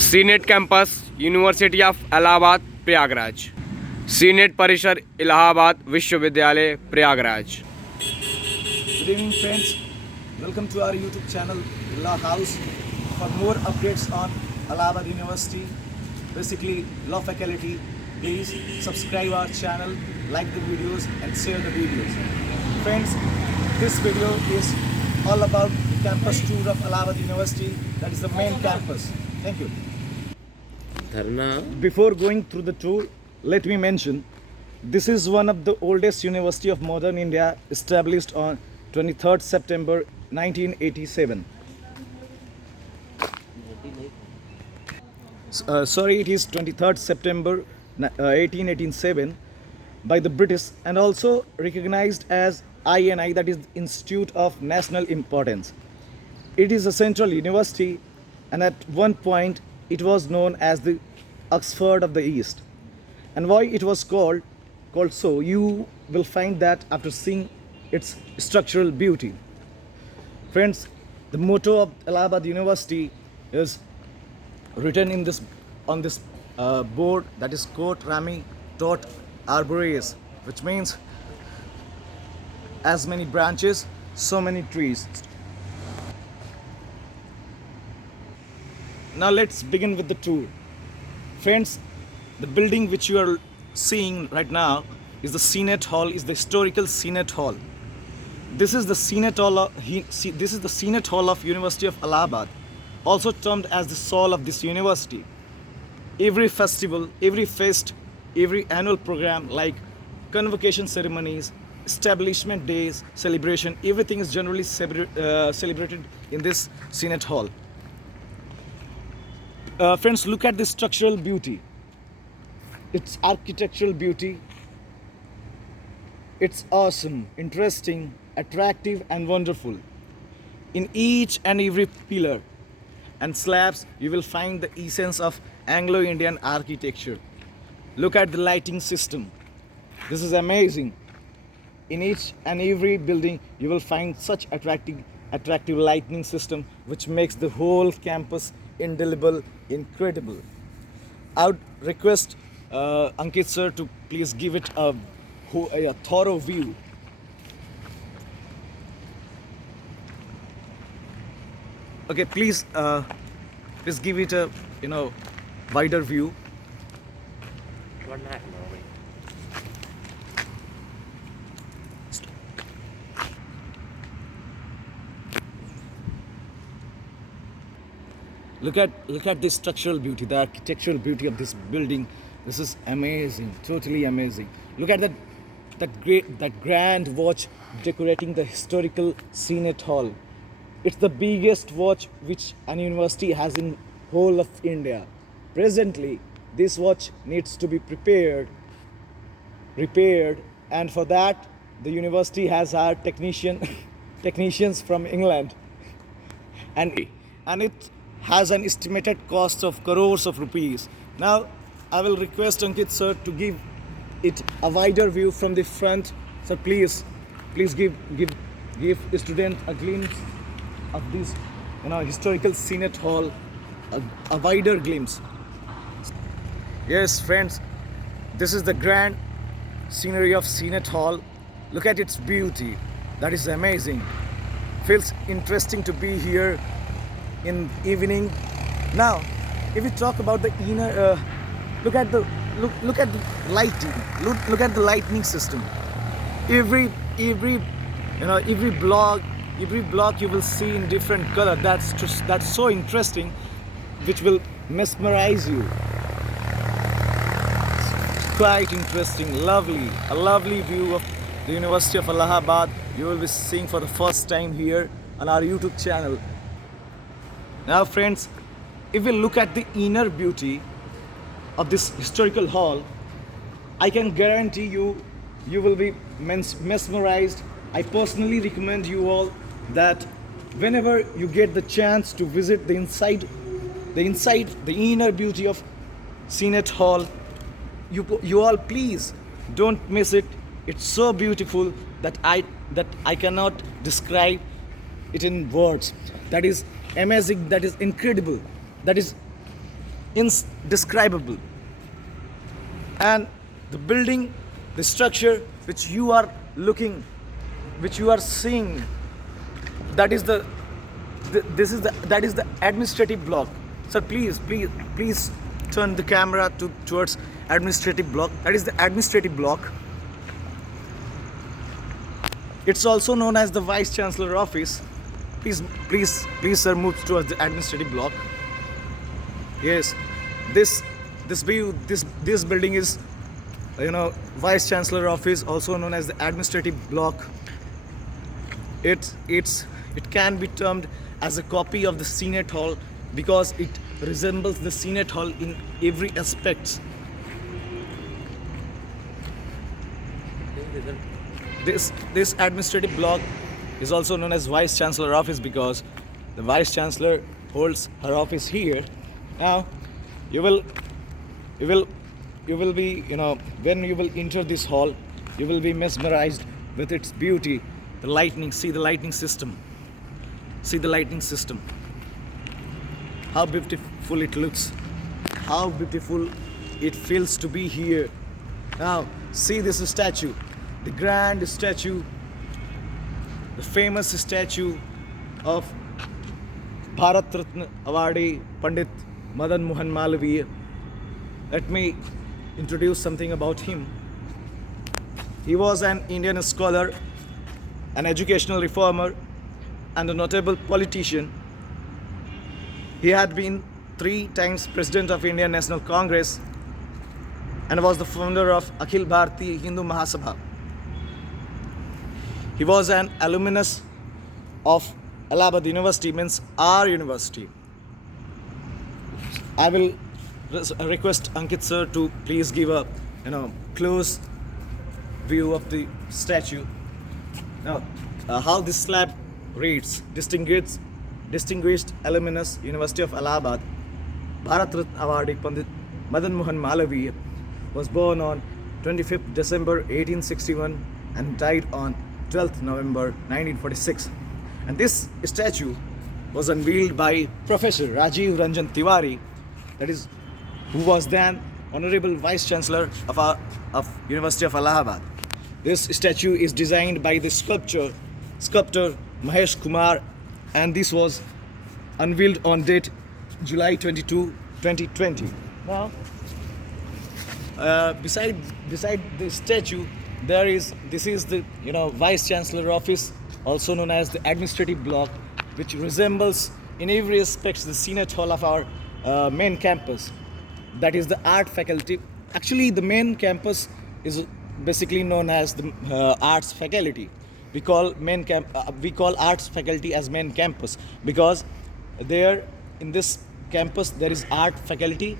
Senate campus university of Allahabad Prayagraj, senate परिसर इलाहाबाद विश्वविद्यालय Prayagraj. Good evening, friends. Welcome to our YouTube channel, Law House. For more updates on Allahabad University, basically law faculty, please subscribe our channel, like the videos, and share the videos. Friends, this video is all about the campus tour of Allahabad University. That is the main campus. Thank you. Before going through the tour, let me mention this is one of the oldest university of modern India, established on 23rd September 1987. It is 23rd September 1887 by the British, and also recognized as INI, that is Institute of National Importance. It is a central university, and at one point it was known as the Oxford of the East. And why it was called so, you will find that after seeing its structural beauty. Friends, the motto of Allahabad University is written on this board, that is Quote Rami Tot Arboreus, which means as many branches, so many trees. Now let's begin with the tour. Friends, the building which you are seeing right now is the Senate Hall, is the historical Senate Hall. This is the Senate Hall of University of Allahabad, also termed as the soul of this university. Every festival, every fest, every annual program like convocation ceremonies, establishment days, celebration, everything is generally celebrated in this Senate Hall. Friends, look at the structural beauty, its architectural beauty. It's awesome, interesting, attractive, and wonderful. In each and every pillar and slabs, you will find the essence of Anglo-Indian architecture. Look at the lighting system. This is amazing. In each and every building, you will find such attractive lighting system, which makes the whole campus indelible, incredible. I would request Ankit sir to please give it a thorough view. Okay, please give it a wider view. Look at this structural beauty, the architectural beauty of this building. This is amazing, totally amazing. Look at that grand watch decorating the historical Senate Hall. It's the biggest watch which an university has in whole of India. Presently, this watch needs to be repaired, and for that, the university has hired technicians from England, and it has an estimated cost of crores of rupees. Now, I will request Ankit sir to give it a wider view from the front. So please give the student a glimpse of this historical Senate Hall, a wider glimpse. Yes, friends, this is the grand scenery of Senate Hall. Look at its beauty. That is amazing. Feels interesting to be here in evening. Now, if we talk about the inner, look at the lighting. Look at the lighting system. Every block you will see in different color. That's so interesting, which will mesmerize you. It's quite interesting, a lovely view of the University of Allahabad. You will be seeing for the first time here on our YouTube channel. Now, friends, if we look at the inner beauty of this historical hall, I can guarantee you will be mesmerized. I personally recommend you all that whenever you get the chance to visit the inner beauty of Senate Hall, you all please don't miss it. It's so beautiful that I cannot describe it in words. That is amazing, that is incredible, that is indescribable. And the building, the structure which you are looking, which you are seeing, that is that is the administrative block. Sir, please turn the camera towards administrative block. That is the administrative block. It's also known as the Vice Chancellor office. Please, sir, move towards the administrative block. Yes, this building is, Vice Chancellor office, also known as the administrative block. It can be termed as a copy of the Senate Hall because it resembles the Senate Hall in every aspect. This administrative block is also known as Vice Chancellor office because the Vice Chancellor holds her office here. Now, you will be, when you will enter this hall, you will be mesmerized with its beauty. The lightning, see the lighting system. See the lighting system. How beautiful it looks. How beautiful it feels to be here. Now, see this statue. The grand statue, the famous statue of Bharat Ratna awardee Pandit Madan Mohan Malviya. Let me introduce something about him. He was an Indian scholar, an educational reformer, and a notable politician. He had been 3 times President of Indian National Congress and was the founder of Akhil Bharatiya Hindu Mahasabha. He was an alumnus of Allahabad University, means our university. I will request Ankit sir to please give a close view of the statue. Now, how this slab reads: distinguished alumnus, University of Allahabad, Bharat Ratna awardee Pandit Madan Mohan Malviya was born on 25th December 1861 and died on 12th November 1946. And this statue was unveiled by Professor Rajiv Ranjan Tiwari, that is, who was then Honorable Vice Chancellor of University of Allahabad. This statue is designed by the sculptor Mahesh Kumar, and this was unveiled on date July 22, 2020. Now, beside the statue, this is the Vice Chancellor office, also known as the administrative block, which resembles in every aspect the Senate Hall of our main campus. That is the art faculty. Actually, the main campus is basically known as the arts faculty. We call arts faculty as main campus because there in this campus there is art faculty,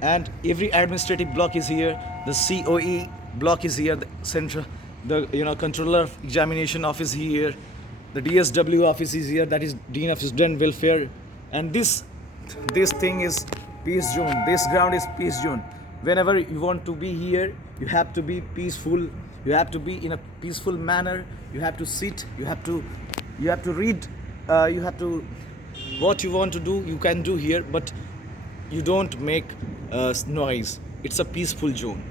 and every administrative block is here. The COE block is here, the central, controller of examination office here, the DSW office is here, that is Dean of Student Welfare, and this thing is peace zone. This ground is peace zone. Whenever you want to be here, you have to be peaceful. You have to be in a peaceful manner. You have to sit. You have to read. What you want to do, you can do here, but you don't make noise. It's a peaceful zone.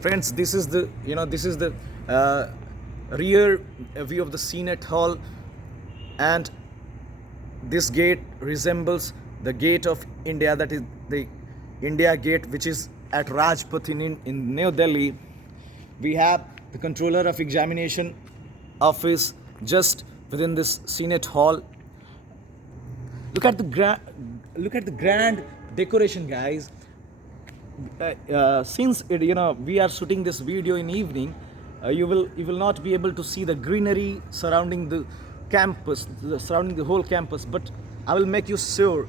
Friends, this is the rear view of the Senate Hall, and this gate resembles the gate of India, that is the India Gate, which is at Rajpath in New Delhi. We have the controller of examination office just within this Senate Hall. Look at the grand decoration, guys. Since we are shooting this video in evening, you will not be able to see the greenery surrounding the campus, surrounding the whole campus. But I will make you sure,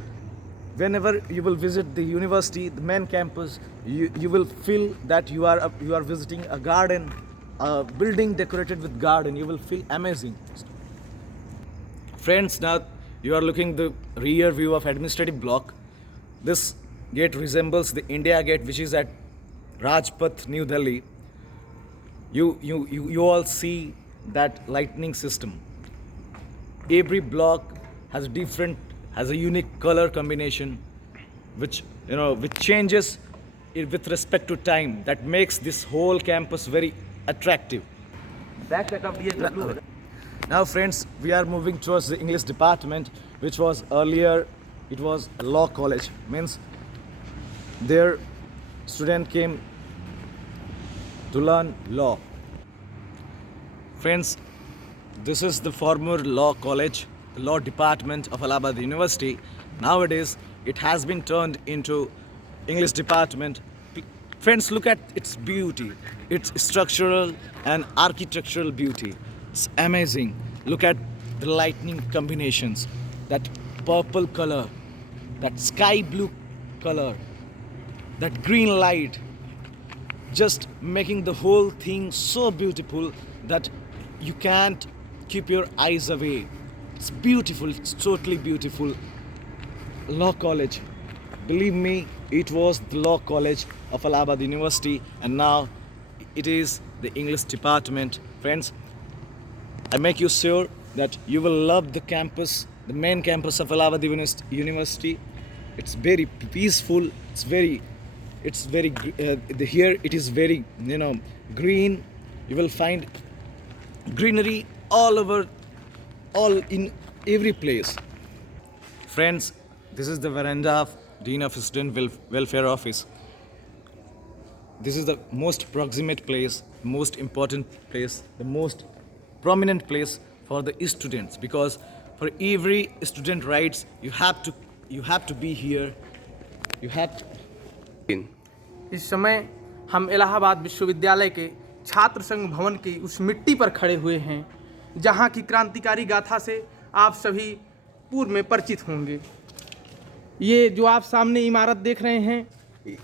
whenever you will visit the university, the main campus, you will feel that you are visiting a garden, a building decorated with garden. You will feel amazing. Friends, now you are looking the rear view of administrative block. This gate resembles the India Gate, which is at Rajpath, New Delhi. You all see that lightning system. Every block has a unique color combination. which changes it with respect to time, that makes this whole campus very attractive. Now friends, we are moving towards the English department, which was earlier, it was a law college, means their student came to learn law. Friends, this is the former law college, the law department of Allahabad University. Nowadays, it has been turned into English department. Friends, look at its beauty, its structural and architectural beauty. It's amazing. Look at the lightning combinations, that purple color, that sky blue color, that green light, just making the whole thing so beautiful that you can't keep your eyes away. It's beautiful, it's totally beautiful. Law college, believe me, it was the law college of Allahabad University, and now it is the English department. Friends, I make you sure that you will love the campus, the main campus of Allahabad University. It's very peaceful, here it is very green. You will find greenery all over, all in every place. Friends, this is the veranda of Dean of Student Welfare Office. This is the most proximate place, most important place, the most prominent place for the students, because for every student rights you have to be here. You have to. इस समय हम इलाहाबाद विश्वविद्यालय के छात्र संघ भवन की उस मिट्टी पर खड़े हुए हैं जहां की क्रांतिकारी गाथा से आप सभी पूर्व में परिचित होंगे। ये जो आप सामने इमारत देख रहे हैं,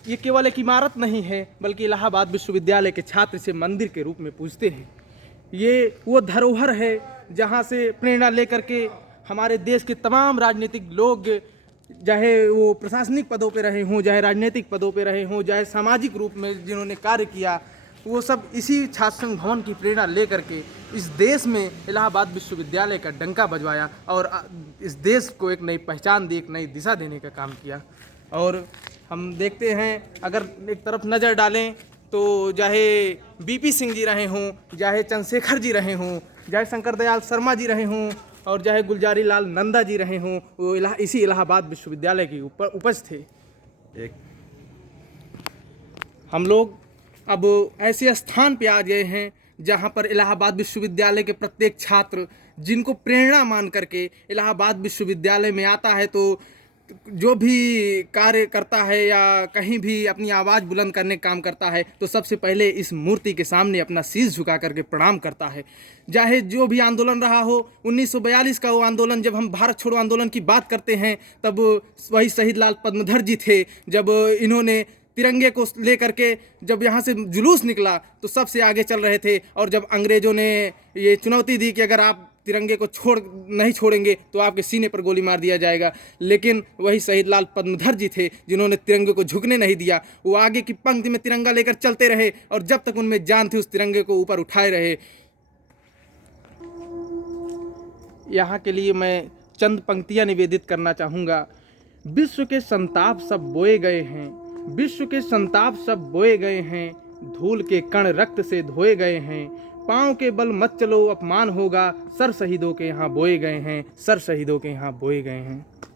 ये केवल एक इमारत नहीं है, बल्कि इलाहाबाद विश्वविद्यालय के छात्र इसे मंदिर के रूप में पूजते हैं। ये वो धरोहर है जहां से प्रेरणा लेकर के हमारे देश के तमाम राजनीतिक लोग, चाहे वो प्रशासनिक पदों पे रहे हों, चाहे राजनीतिक पदों पे रहे हों, चाहे सामाजिक रूप में जिन्होंने कार्य किया, वो सब इसी छात्र संघ भवन की प्रेरणा लेकर के इस देश में इलाहाबाद विश्वविद्यालय का डंका बजवाया और इस देश को एक नई पहचान दी, एक नई दिशा देने का काम किया। और हम देखते हैं, अगर एक तरफ नज़र डालें तो चाहे बीपी सिंह जी रहे हों, चाहे चंद्रशेखर जी रहे हों, चाहे शंकर दयाल शर्मा जी रहे हों और चाहे गुलजारी लाल नंदा जी रहे हों, वो इसी इलाहाबाद विश्वविद्यालय के ऊपर उपज थे। हम लोग अब ऐसे स्थान पे आ गए हैं जहाँ पर इलाहाबाद विश्वविद्यालय के प्रत्येक छात्र, जिनको प्रेरणा मान करके इलाहाबाद विश्वविद्यालय में आता है, तो जो भी कार्य करता है या कहीं भी अपनी आवाज़ बुलंद करने का काम करता है, तो सबसे पहले इस मूर्ति के सामने अपना शीश झुका करके प्रणाम करता है। चाहे जो भी आंदोलन रहा हो, 1942 का वो आंदोलन, जब हम भारत छोड़ो आंदोलन की बात करते हैं, तब वही शहीद लाल पद्मधर जी थे। जब इन्होंने तिरंगे को लेकर के जब यहाँ से जुलूस निकला तो सबसे आगे चल रहे थे, और जब अंग्रेज़ों ने ये चुनौती दी कि अगर आप तिरंगे को नहीं छोड़ेंगे तो आपके सीने पर गोली मार दिया जाएगा, लेकिन वही शहीद लाल पद्मधर जी थे जिन्होंने तिरंगे को झुकने नहीं दिया। वो आगे की पंक्ति में तिरंगा लेकर चलते रहे और जब तक उनमें जान थी उस तिरंगे को ऊपर उठाए रहे। यहाँ के लिए मैं चंद पंक्तियाँ निवेदित करना चाहूँगा। विश्व के संताप सब बोए गए हैं, विश्व के संताप सब बोए गए हैं, धूल के कण रक्त से धोए गए हैं, पाँव के बल मत चलो अपमान होगा, सर शहीदों के यहाँ बोए गए हैं, सर शहीदों के यहाँ बोए गए हैं।